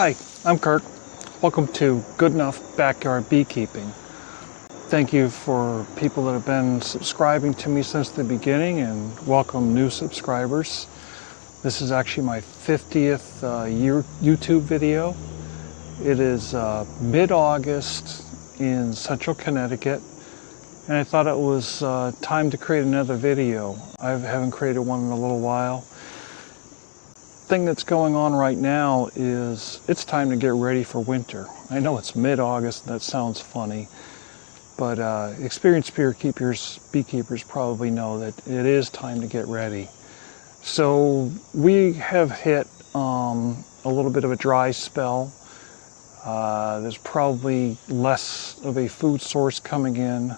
Hi, I'm Kirk. Welcome to Good Enough Backyard Beekeeping. Thank you for people that have been subscribing to me since the beginning, and welcome new subscribers. This is actually my 50th YouTube video. It is mid-August in central Connecticut, and I thought it was time to create another video. I haven't created one in a little while. Thing that's going on right now is it's time to get ready for winter. I know it's mid-August, that sounds funny, but experienced beekeepers probably know that it is time to get ready. So we have hit a little bit of a dry spell. There's probably less of a food source coming in.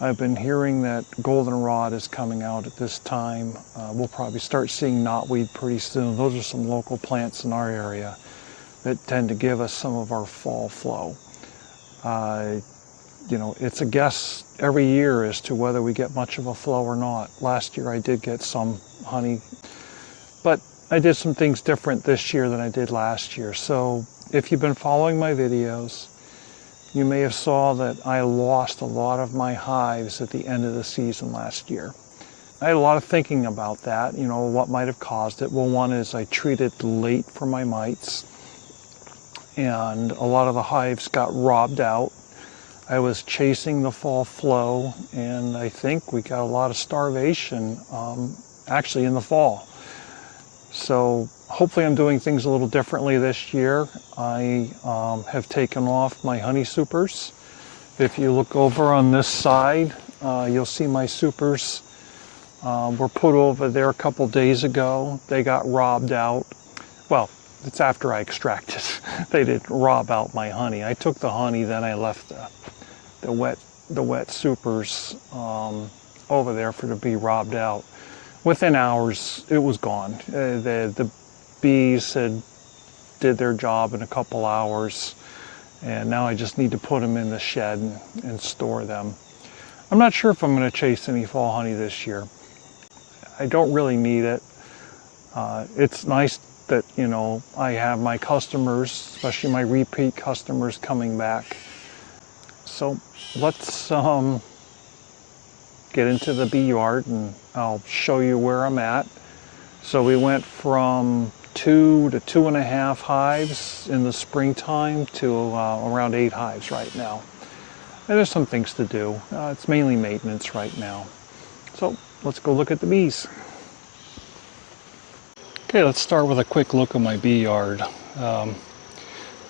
I've been hearing that goldenrod is coming out at this time. We'll probably start seeing knotweed pretty soon. Those are some local plants in our area that tend to give us some of our fall flow. You know, it's a guess every year as to whether we get much of a flow or not. Last year I did get some honey, but I did some things different this year than I did last year. So if you've been following my videos, you may have saw that I lost a lot of my hives at the end of the season last year. I had a lot of thinking about that, you know, what might have caused it. Well, one is I treated late for my mites, and a lot of the hives got robbed out. I was chasing the fall flow, and I think we got a lot of starvation actually in the fall. So hopefully I'm doing things a little differently this year. I have taken off my honey supers. If you look over on this side, you'll see my supers were put over there a couple days ago. They got robbed out. Well, it's after I extracted. They didn't rob out my honey. I took the honey, then I left the wet supers over there for it to be robbed out. Within hours, it was gone. The bees did their job in a couple hours, and now I just need to put them in the shed and store them. I'm not sure if I'm going to chase any fall honey this year. I don't really need it. It's nice that, you know, I have my customers, especially my repeat customers, coming back. So let's get into the bee yard and I'll show you where I'm at. So we went from 2 to 2.5 hives in the springtime to around 8 hives right now. And there's some things to do. It's mainly maintenance right now. So let's go look at the bees. Okay, let's start with a quick look at my bee yard.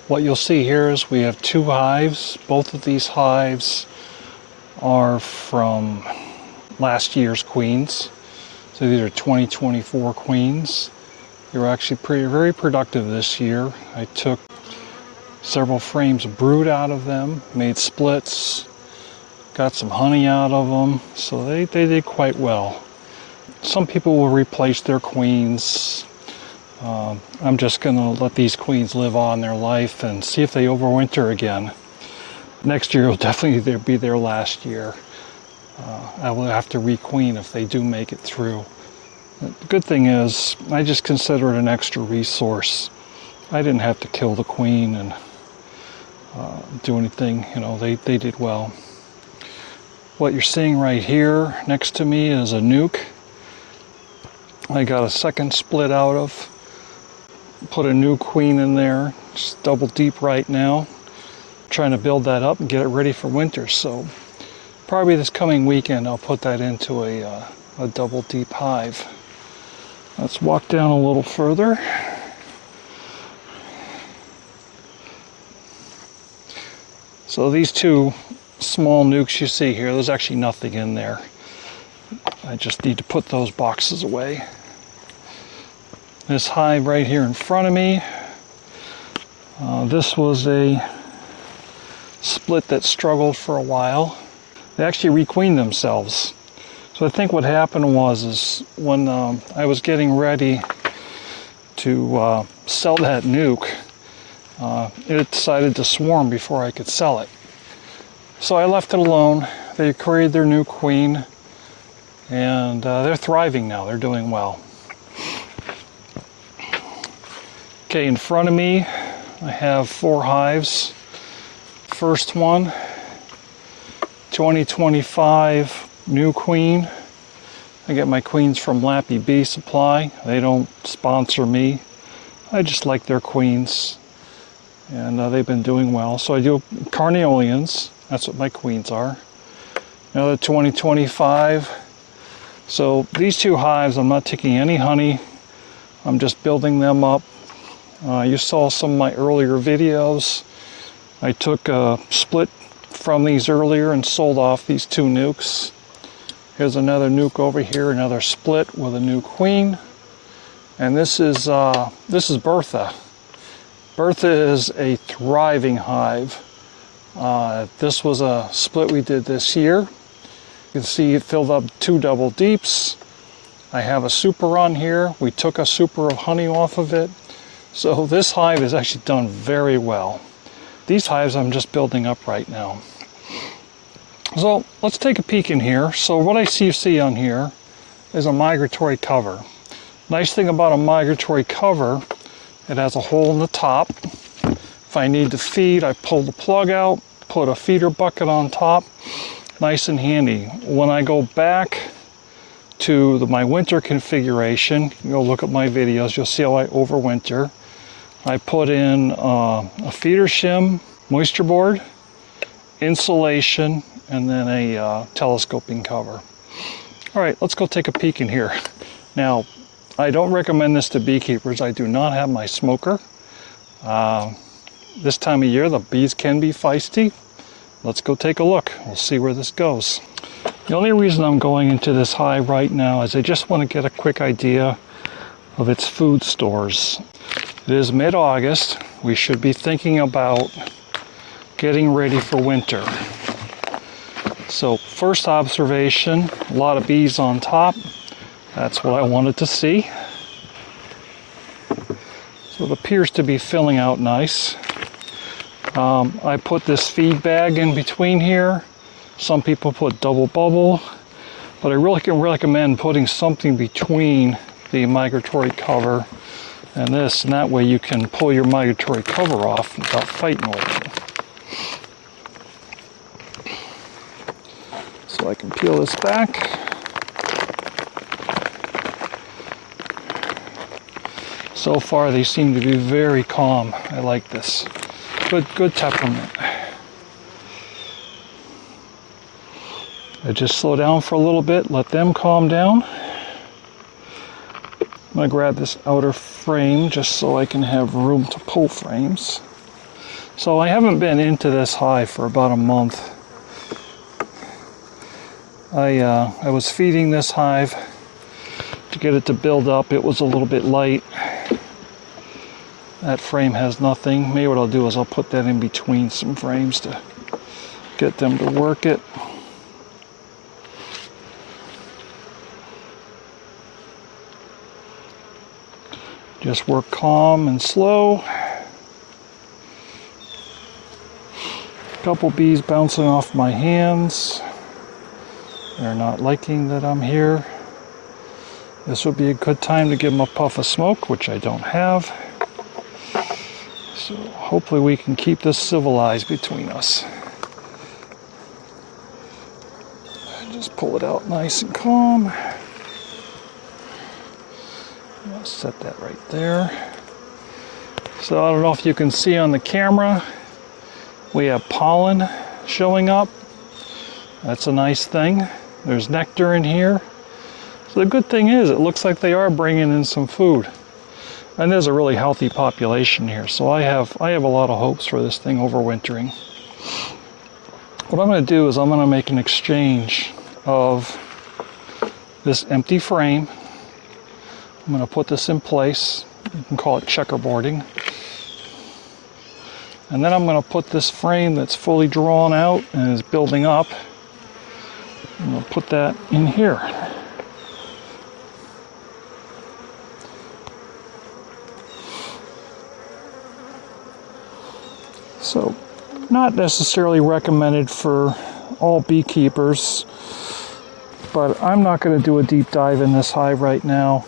What you'll see here is we have 2 hives. Both of these hives are from last year's queens. So these are 2024 queens. They were actually very productive this year. I took several frames of brood out of them, made splits, got some honey out of them, so they did quite well. Some people will replace their queens. I'm just going to let these queens live on their life and see if they overwinter again. Next year will definitely be their last year. I will have to requeen if they do make it through. The good thing is, I just consider it an extra resource. I didn't have to kill the queen and do anything, you know, they did well. What you're seeing right here next to me is a nuke. I got a second split out of, put a new queen in there. It's double deep right now. Trying to build that up and get it ready for winter. So probably this coming weekend I'll put that into a double deep hive. Let's walk down a little further. So these 2 small nukes you see here, there's actually nothing in there. I just need to put those boxes away. This hive right here in front of me, this was a split that struggled for a while. They actually requeened themselves. So I think what happened was when I was getting ready to sell that nuke, it decided to swarm before I could sell it. So I left it alone. They created their new queen, and they're thriving now. They're doing well. Okay, in front of me, I have 4 hives. First one, 2025 new queen. I get my queens from Lappy Bee Supply. They don't sponsor me. I just like their queens, and they've been doing well. So I do carnioleans. That's what my queens are. Another 2025. So these 2 hives, I'm not taking any honey. I'm just building them up. You saw some of my earlier videos. I took a split from these earlier and sold off these 2 nukes. Here's another nuke over here, another split with a new queen. And this is Bertha. Bertha is a thriving hive. This was a split we did this year. You can see it filled up 2 double deeps. I have a super on here. We took a super of honey off of it. So this hive has actually done very well. These hives I'm just building up right now. So let's take a peek in here. So what I see on here is a migratory cover. Nice thing about a migratory cover, it has a hole in the top. If I need to feed, I pull the plug out, put a feeder bucket on top. Nice and handy. When I go back to my winter configuration, you'll look at my videos, you'll see how I overwinter. I put in a feeder shim, moisture board, insulation, and then a telescoping cover. All right, let's go take a peek in here. Now, I don't recommend this to beekeepers. I do not have my smoker. This time of year, the bees can be feisty. Let's go take a look. We'll see where this goes. The only reason I'm going into this hive right now is I just want to get a quick idea of its food stores. It is mid-August. We should be thinking about getting ready for winter. So first observation, a lot of bees on top. That's what I wanted to see. So it appears to be filling out nice. I put this feed bag in between here. Some people put double bubble, but I really can recommend putting something between the migratory cover and this, and that way you can pull your migratory cover off without fighting with it. So I can peel this back. So far they seem to be very calm. I like this. Good temperament. I just slow down for a little bit, let them calm down. I'm going to grab this outer frame just so I can have room to pull frames. So I haven't been into this hive for about a month. I was feeding this hive to get it to build up. It was a little bit light. That frame has nothing. Maybe what I'll do is I'll put that in between some frames to get them to work it. Just work calm and slow. A couple bees bouncing off my hands. They're not liking that I'm here. This would be a good time to give them a puff of smoke, which I don't have. So hopefully we can keep this civilized between us. Just pull it out nice and calm. I'll set that right there. So I don't know if you can see on the camera, we have pollen showing up. That's a nice thing. There's nectar in here. So the good thing is, it looks like they are bringing in some food. And there's a really healthy population here. So I have a lot of hopes for this thing overwintering. What I'm going to do is I'm going to make an exchange of this empty frame. I'm going to put this in place. You can call it checkerboarding. And then I'm going to put this frame that's fully drawn out and is building up. I'm going to put that in here. So, not necessarily recommended for all beekeepers, but I'm not going to do a deep dive in this hive right now.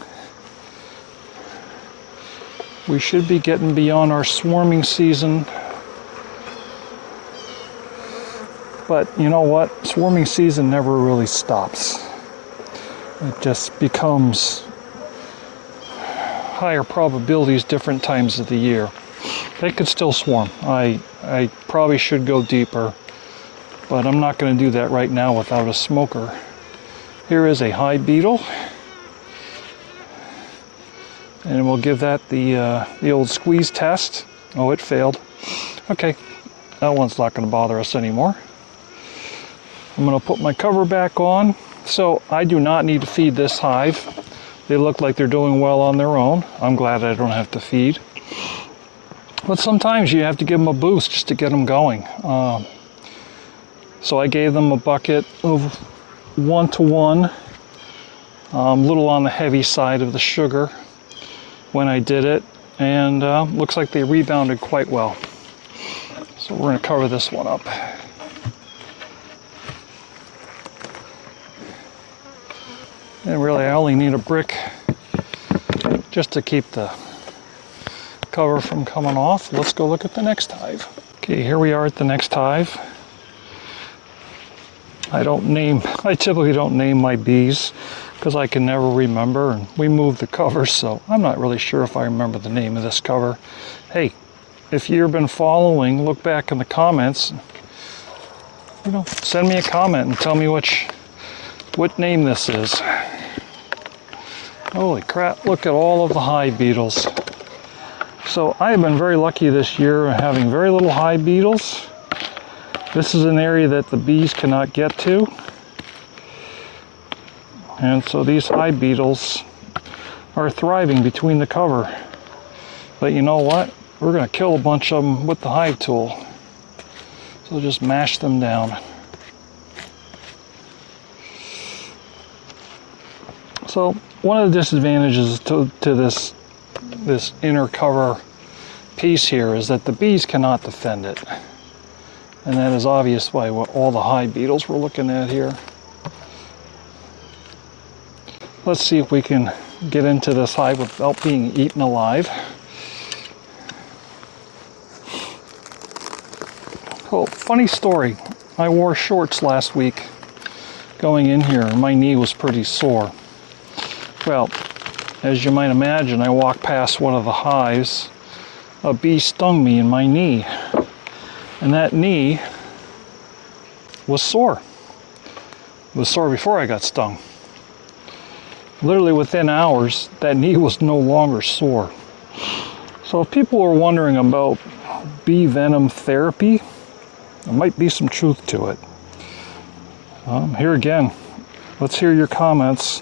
We should be getting beyond our swarming season. But you know what? Swarming season never really stops. It just becomes higher probabilities different times of the year. They could still swarm. I probably should go deeper, but I'm not going to do that right now without a smoker. Here is a hive beetle, and we'll give that the old squeeze test. Oh, it failed. Okay, that one's not going to bother us anymore. I'm going to put my cover back on. So I do not need to feed this hive. They look like they're doing well on their own. I'm glad I don't have to feed. But sometimes you have to give them a boost just to get them going. So I gave them a bucket of 1-to-1, little on the heavy side of the sugar when I did it, and looks like they rebounded quite well. So we're going to cover this one up. And really I only need a brick just to keep the cover from coming off. Let's go look at the next hive. Okay, here we are at the next hive. I typically don't name my bees because I can never remember, and we moved the cover, so I'm not really sure if I remember the name of this cover. Hey, if you've been following, look back in the comments, send me a comment and tell me what name this is. Holy crap, look at all of the hive beetles. So I have been very lucky this year having very little hive beetles. This is an area that the bees cannot get to. And so these hive beetles are thriving between the cover. But you know what? We're going to kill a bunch of them with the hive tool. So just mash them down. So one of the disadvantages to this inner cover piece here is that the bees cannot defend it. And that is obvious by what all the hive beetles we're looking at here. Let's see if we can get into this hive without being eaten alive. Oh, funny story. I wore shorts last week going in here, and my knee was pretty sore. Well, as you might imagine, I walked past one of the hives. A bee stung me in my knee, and that knee was sore. It was sore before I got stung. Literally within hours, that knee was no longer sore. So if people are wondering about bee venom therapy, there might be some truth to it. Here again, let's hear your comments.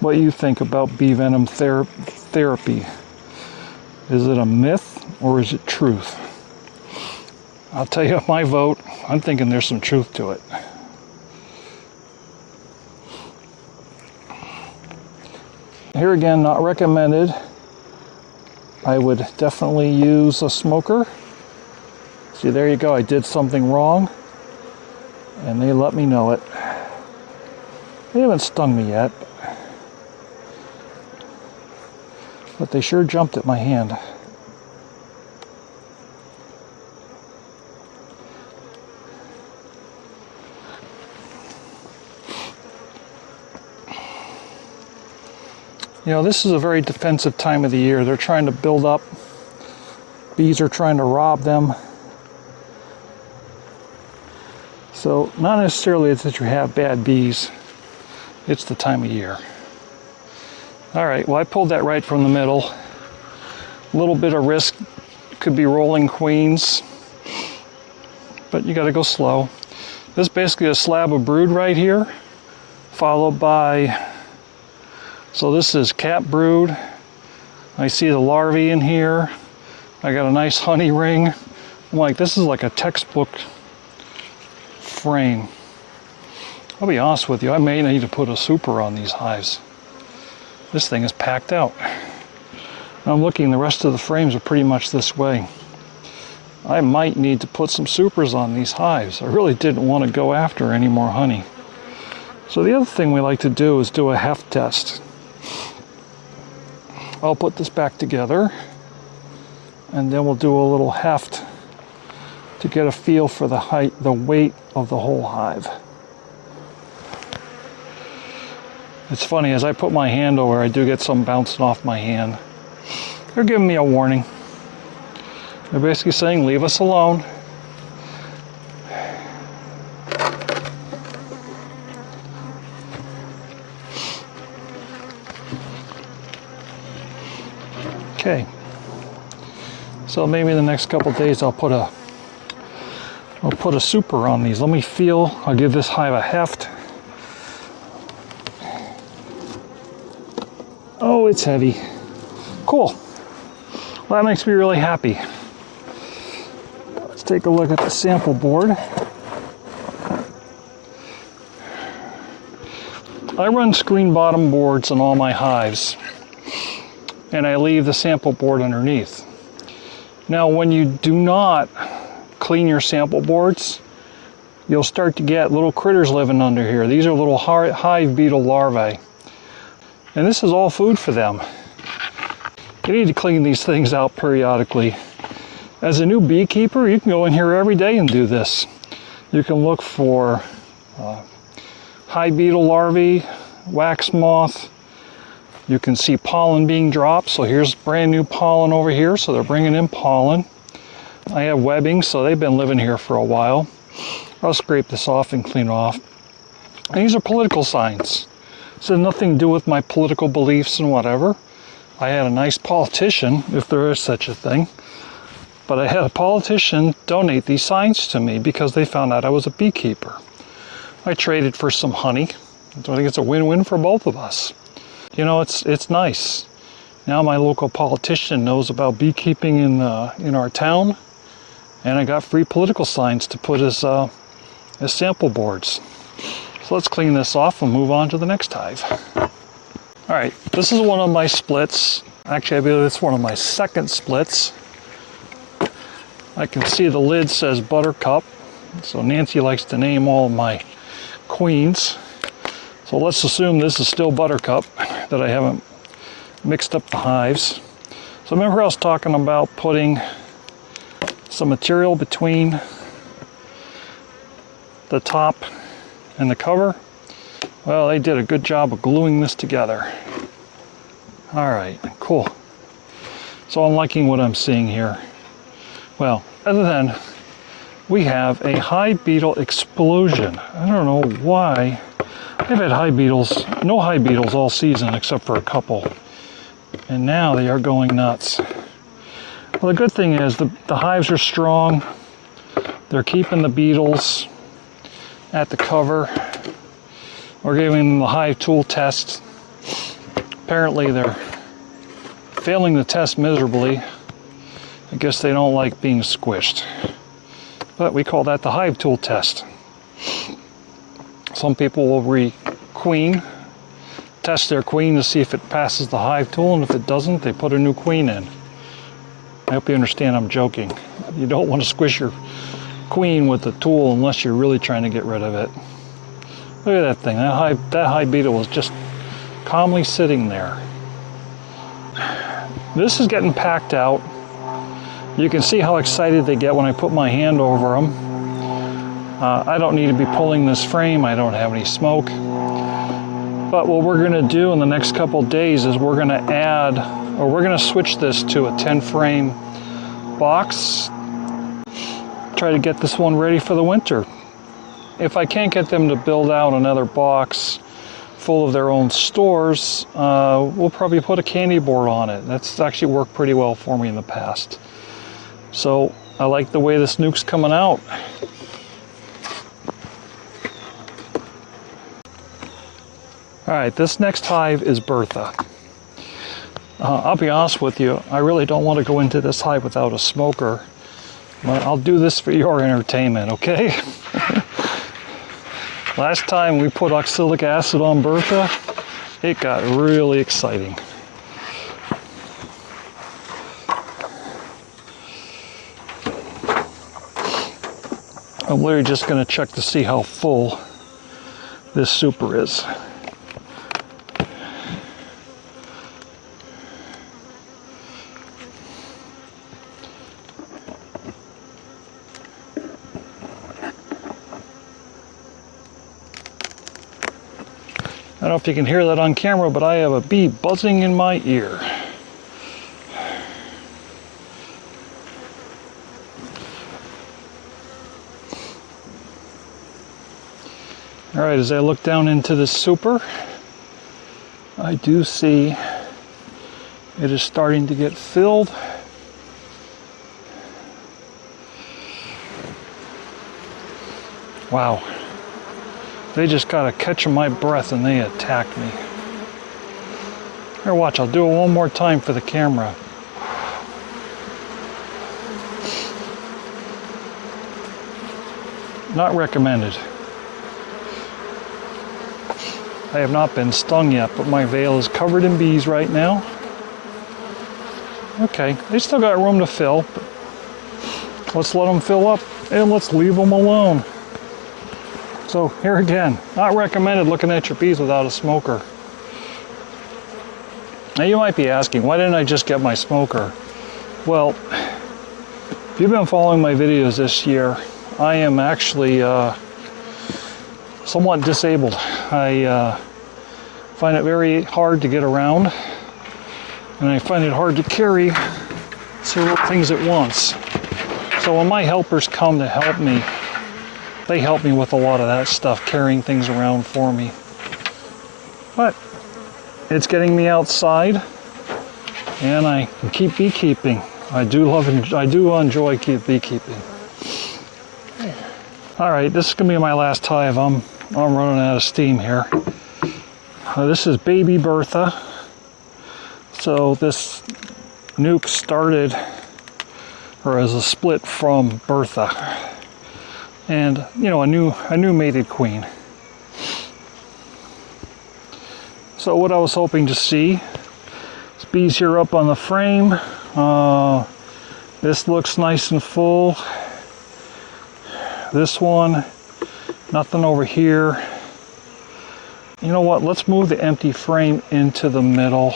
What you think about bee venom therapy. Is it a myth or is it truth? I'll tell you my vote. I'm thinking there's some truth to it. Here again, not recommended. I would definitely use a smoker. See, there you go. I did something wrong, and they let me know it. They haven't stung me yet, but they sure jumped at my hand. This is a very defensive time of the year. They're trying to build up. Bees are trying to rob them. So not necessarily that you have bad bees. It's the time of year. All right, well, I pulled that right from the middle. A little bit of risk. Could be rolling queens, but you got to go slow. This is basically a slab of brood right here, followed by, so this is cap brood. I see the larvae in here. I got a nice honey ring. I'm like, this is like a textbook frame. I'll be honest with you, I may need to put a super on these hives. This thing is packed out. I'm looking, the rest of the frames are pretty much this way. I might need to put some supers on these hives. I really didn't want to go after any more honey. So the other thing we like to do is do a heft test. I'll put this back together. and then we'll do a little heft to get a feel for the height, the weight of the whole hive. It's funny, as I put my hand over, I do get some bouncing off my hand. They're giving me a warning. They're basically saying, leave us alone. Okay. So maybe in the next couple of days I'll put a super on these. Let me feel. I'll give this hive a heft. Oh, it's heavy. Cool. Well, that makes me really happy. Let's take a look at the sample board. I run screen bottom boards on all my hives, and I leave the sample board underneath. Now, when you do not clean your sample boards, you'll start to get little critters living under here. These are little hive beetle larvae, and this is all food for them. You need to clean these things out periodically. As a new beekeeper, you can go in here every day and do this. You can look for hive beetle larvae, wax moth. You can see pollen being dropped. So here's brand new pollen over here. So they're bringing in pollen. I have webbing, so they've been living here for a while. I'll scrape this off and clean off. And these are political signs. So nothing to do with my political beliefs and whatever. I had a nice politician, if there is such a thing, but I had a politician donate these signs to me because they found out I was a beekeeper. I traded for some honey. So I think it's a win-win for both of us. You know, it's nice. Now my local politician knows about beekeeping in our town, and I got free political signs to put as sample boards. So let's clean this off and move on to the next hive. All right, this is one of my splits. Actually, I believe it's one of my second splits. I can see the lid says Buttercup. So Nancy likes to name all of my queens. So let's assume this is still Buttercup, that I haven't mixed up the hives. So remember I was talking about putting some material between the top and the cover? Well, they did a good job of gluing this together. All right, cool. So I'm liking what I'm seeing here. Well, other than we have a hive beetle explosion. I don't know why. I've had no hive beetles all season except for a couple. And now they are going nuts. Well, the good thing is the hives are strong. They're keeping the beetles at the cover. We're giving them the hive tool test. Apparently they're failing the test miserably. I guess they don't like being squished. But we call that the hive tool test. Some people will re-queen, test their queen to see if it passes the hive tool, and if it doesn't, they put a new queen in. I hope you understand I'm joking. You don't want to squish your queen with the tool unless you're really trying to get rid of it. Look at that thing. That hive beetle was just calmly sitting there. This is getting packed out. You can see how excited they get when I put my hand over them. I don't need to be pulling this frame. I don't have any smoke. But what we're going to do in the next couple days is we're going to switch this to a 10 frame box. Try to get this one ready for the winter. If I can't get them to build out another box full of their own stores, we'll probably put a candy board on it. That's actually worked pretty well for me in the past. So I like the way this nuke's coming out. All right, this next hive is Bertha. I'll be honest with you, I really don't want to go into this hive without a smoker, but I'll do this for your entertainment, okay? Last time we put oxalic acid on Bertha, it got really exciting. I'm literally just going to check to see how full this super is. don't know if you can hear that on camera, but I have a bee buzzing in my ear. All right, as I look down into the super, I do see it is starting to get filled. Wow. They just got a catch of my breath and they attacked me. Here, watch, I'll do it one more time for the camera. Not recommended. I have not been stung yet, but my veil is covered in bees right now. Okay, they still got room to fill. But let's let them fill up and let's leave them alone. So here again, not recommended looking at your bees without a smoker. Now you might be asking, why didn't I just get my smoker? Well, if you've been following my videos this year, I am actually somewhat disabled. I find it very hard to get around, and I find it hard to carry several things at once. So when my helpers come to help me, they help me with a lot of that stuff, carrying things around for me. But it's getting me outside, and I can keep beekeeping. I do enjoy beekeeping. All right, this is gonna be my last hive. I'm running out of steam here. This is baby Bertha. So this nuke started, or as a split from Bertha. And you know, a new mated queen. So what I was hoping to see is bees here up on the frame. This looks nice and full. This one, nothing over here. You know what, let's move the empty frame into the middle.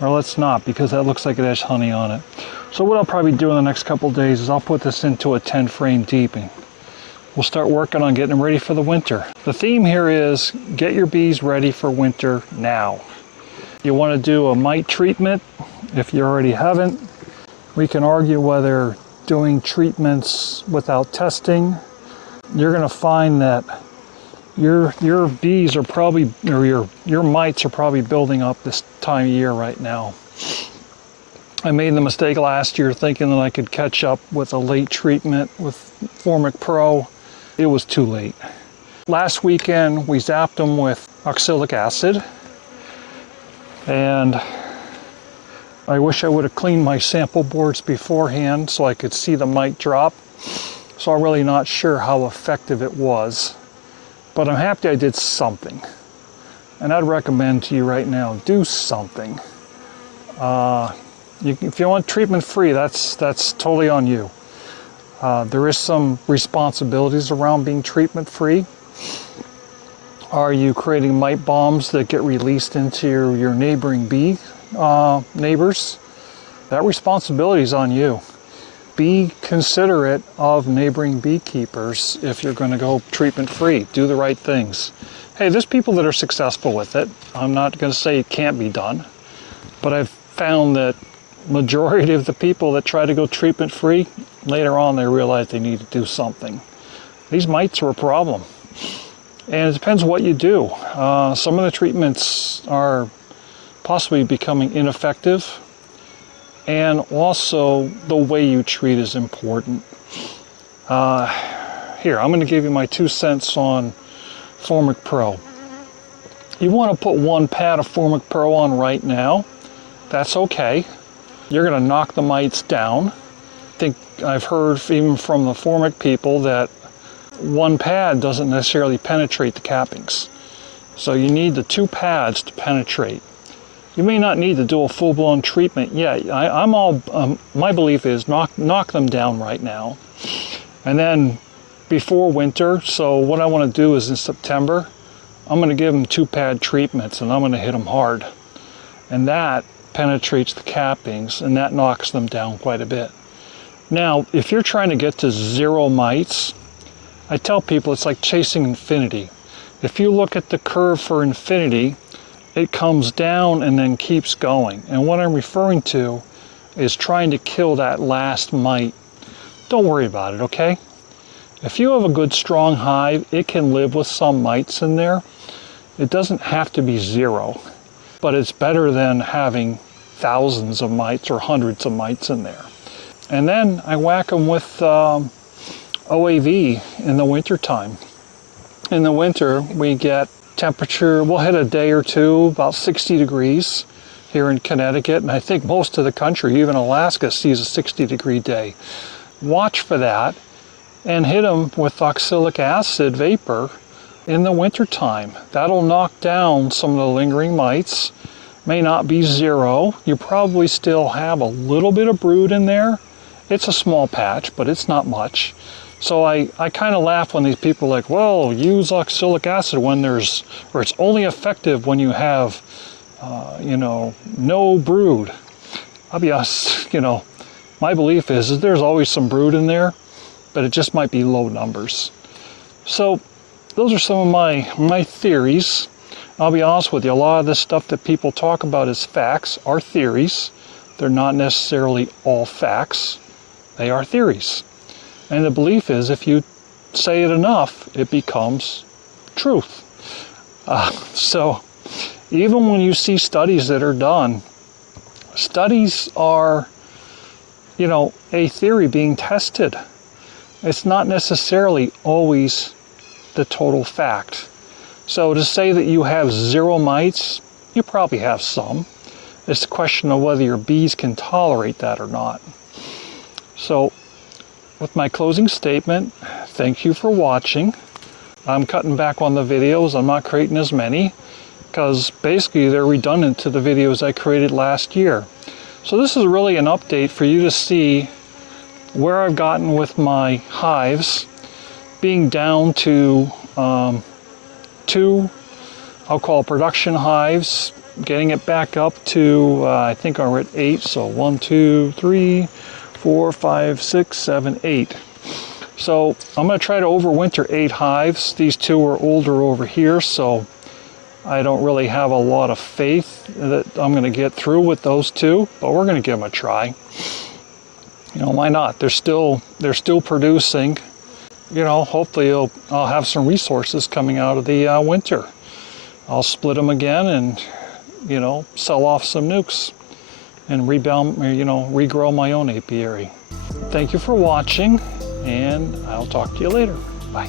Or let's not, because that looks like it has honey on it. So what I'll probably do in the next couple days is I'll put this into a 10 frame deeping. We'll start working on getting them ready for the winter. The theme here is get your bees ready for winter now. You want to do a mite treatment if you already haven't. We can argue whether doing treatments without testing. You're going to find that your bees are probably, or your mites are probably building up this time of year right now. I made the mistake last year thinking that I could catch up with a late treatment with Formic Pro. It was too late. Last weekend we zapped them with oxalic acid, and I wish I would have cleaned my sample boards beforehand so I could see the mite drop. So I'm really not sure how effective it was, but I'm happy I did something. And I'd recommend to you right now, do something. If you want treatment free, that's totally on you. There is some responsibilities around being treatment free. Are you creating mite bombs that get released into your neighboring bee neighbors? That responsibility is on you. Be considerate of neighboring beekeepers if you're going to go treatment free. Do the right things. Hey, there's people that are successful with it. I'm not going to say it can't be done, but I've found that majority of the people that try to go treatment free, later on they realize they need to do something. These mites are a problem, and it depends what you do. Some of the treatments are possibly becoming ineffective, and also the way you treat is important. Here, I'm going to give you my 2 cents on Formic Pro. You want to put 1 pad of Formic Pro on right now. That's okay. You're going to knock the mites down. I think I've heard even from the Formic people that 1 pad doesn't necessarily penetrate the cappings. So you need the 2 pads to penetrate. You may not need to do a full-blown treatment yet. My belief is knock them down right now. And then before winter, so what I want to do is in September, I'm going to give them 2 pad treatments and I'm going to hit them hard. And that penetrates the cappings and that knocks them down quite a bit. Now, if you're trying to get to 0 mites, I tell people it's like chasing infinity. If you look at the curve for infinity, it comes down and then keeps going. And what I'm referring to is trying to kill that last mite. Don't worry about it, okay? If you have a good strong hive, it can live with some mites in there. It doesn't have to be zero, but it's better than having thousands of mites or hundreds of mites in there. And then I whack them with OAV in the winter time. In the winter, we get temperature, we'll hit a day or two, about 60 degrees here in Connecticut, and I think most of the country, even Alaska, sees a 60-degree day. Watch for that and hit them with oxalic acid vapor in the winter time. That'll knock down some of the lingering mites. May not be zero. You probably still have a little bit of brood in there. It's a small patch, but it's not much. So I kind of laugh when these people are like, well, use oxalic acid when there's, or it's only effective when you have, no brood. I'll be honest, my belief is there's always some brood in there, but it just might be low numbers. So those are some of my theories. I'll be honest with you, a lot of this stuff that people talk about as facts are theories. They're not necessarily all facts. They are theories. And the belief is if you say it enough, it becomes truth. So even when you see studies that are done, studies are, a theory being tested. It's not necessarily always the total fact. So to say that you have zero mites, you probably have some. It's a question of whether your bees can tolerate that or not. So with my closing statement, thank you for watching. I'm cutting back on the videos. I'm not creating as many because basically they're redundant to the videos I created last year. So this is really an update for you to see where I've gotten with my hives, being down to 2, I'll call production hives, getting it back up to, I think we're at 8, so 1, 2, 3, 4, 5, 6, 7, 8. So I'm going to try to overwinter 8 hives. These 2 are older over here, so I don't really have a lot of faith that I'm going to get through with those 2, but we're going to give them a try. Why not? They're still producing. Hopefully I'll have some resources coming out of the winter. I'll split them again and, sell off some nukes and regrow my own apiary. Thank you for watching, and I'll talk to you later. Bye.